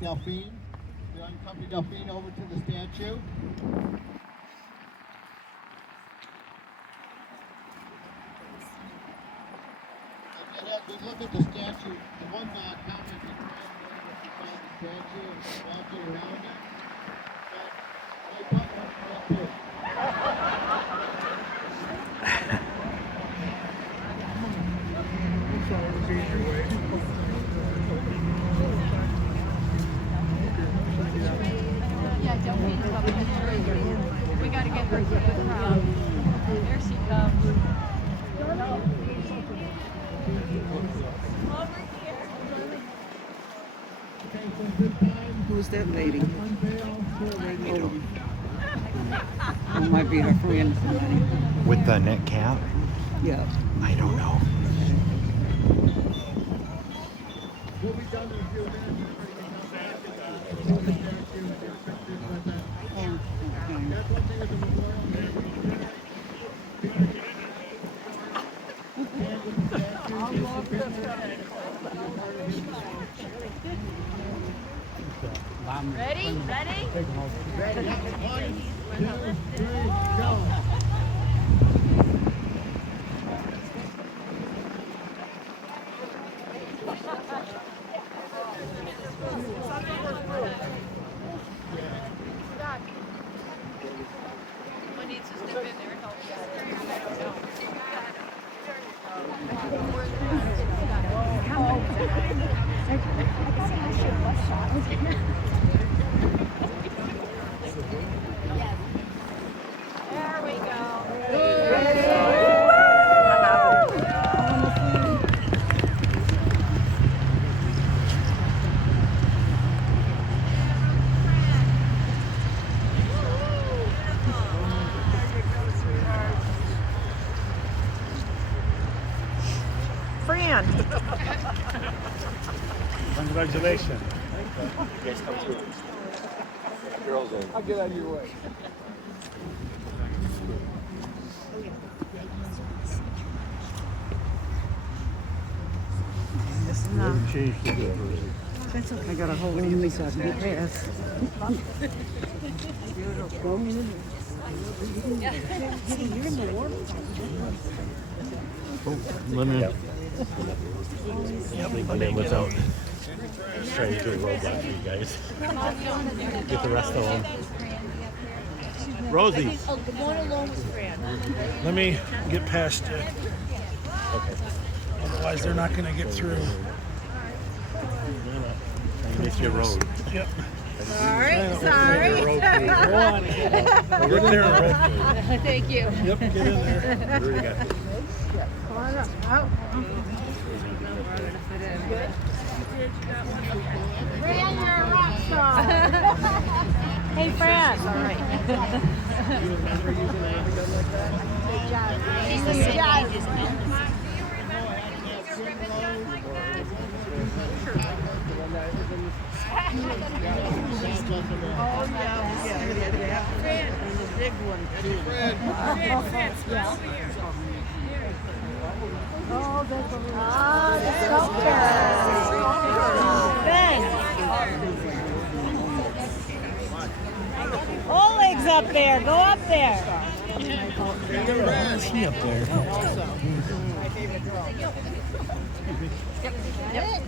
Delphine. The unaccompanied Delphine over to the statue. And have a good look at the statue. The one comment is beside the statue and walk it around it. But I thought that too. Yeah, Delphine's coming. We gotta get her to the crowd. There she comes. Over here. Who's that lady? Oh, it might be her friend. With the net cap? Yeah. I don't know. We'll be done in a few minutes. That's one thing at the Memorial Day. Ready? Ready? Ready? 1, 2, 3, go. One needs to step in there and help. There we go. Fran. Congratulations. I'll get out of your way. Change the door. That's okay. I gotta hold on to me so I can get past. Lemon. And then without trying to do a roadblock for you guys. Get the rest of them. Rosie. Oh, the one alone was Fran. Let me get past you. Okay. Otherwise, they're not going to get through. You missed your road. Yep. Sorry. Go on. Get there and road. Thank you. Yep, get in there. You already got Fran, you're a rock star. Hey, Fran. All right. Good job. Good job. Oleg's up there. Go up there. See up there. Yep.